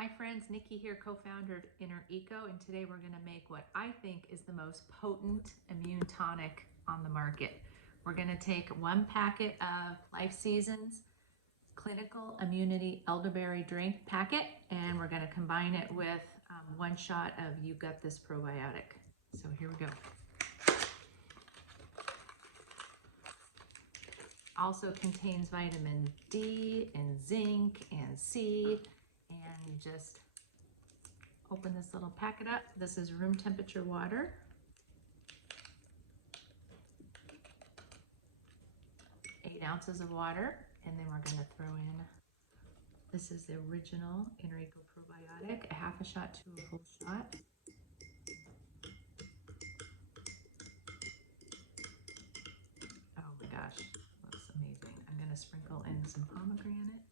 Hi friends, Nikki here, co-founder of Inner Eco, and today we're going to make what I think is the most potent immune tonic on the market. We're going to take 1 packet of LifeSeasons Clinical Immunity Elderberry drink packet, and we're going to combine it with 1 shot of You Got This probiotic. So here we go. Also contains vitamin D and zinc and C. And you just open this little packet up. This is room temperature water. Eight ounces of water. And then we're gonna throw in, this is the original Inner Eco probiotic, a half a shot to a full shot. Oh my gosh, looks amazing. I'm gonna sprinkle in some pomegranate.